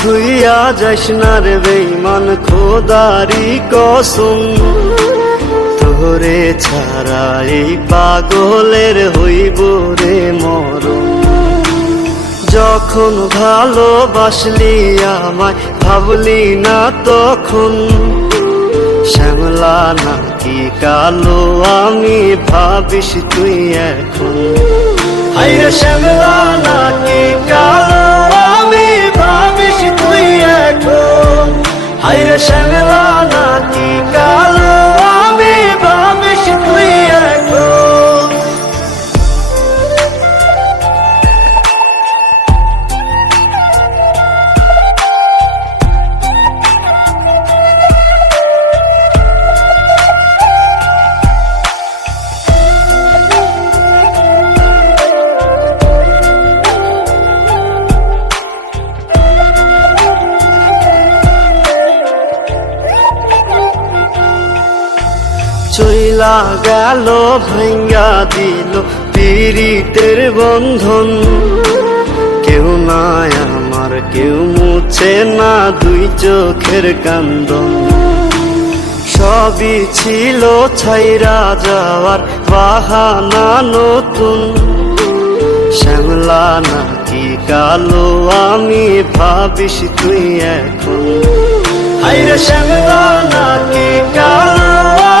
থুইয়া যাস না রে বেঈমান খোদারি কসম, তোরে ছাড়া এই পাগলের হইব রে মরণ। যখন ভালোবাসলি আমায় ভাবলি না তখন, শ্যামলা নাকি কালো আমি ভাবিস তুই এখন। হায়রে শ্যামলা নাকি কালো আমি ভাবিস তুই এখন। হায়রে শ্যামলা নাকি কালো আমি ভাবিস তুই এখন। চইলা গেল ভাঙ্গা দিল পীড়িতের বন্ধন, কেউ নাই আমার কেউ মুছে না দুই চোখের কান্দন। সবই ছিল ছাইরা যাওয়ার বাহানা নতুন, শ্যামলা নাকি কালো আমি ভাবিস তুই এখন। হায়রে শ্যামলা নাকি কালো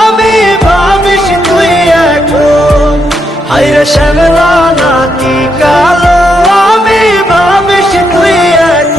আমি ভাবিস তুই এখন। হায়রে শ্যামলা নাকি কালো আমি ভাবিস তুই এখন।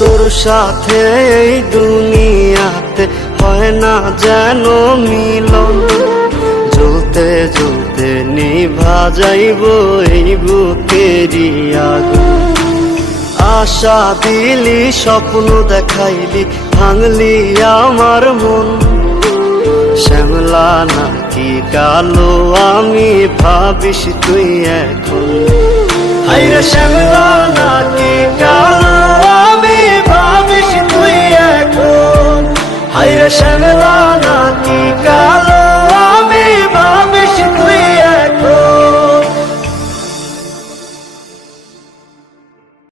তোর সাথে এই দুনিয়াতে হয় না যেন মিলন, জ্বলতে জ্বলতে নিভা যাইব এই বুকেরই আগুন। আশা দিলি স্বপ্ন দেখাইলি ভাঙলি আমার মন, শ্যামলা নাকি কালো আমি ভাবিস তুই এখন। হায়রে শ্যামলা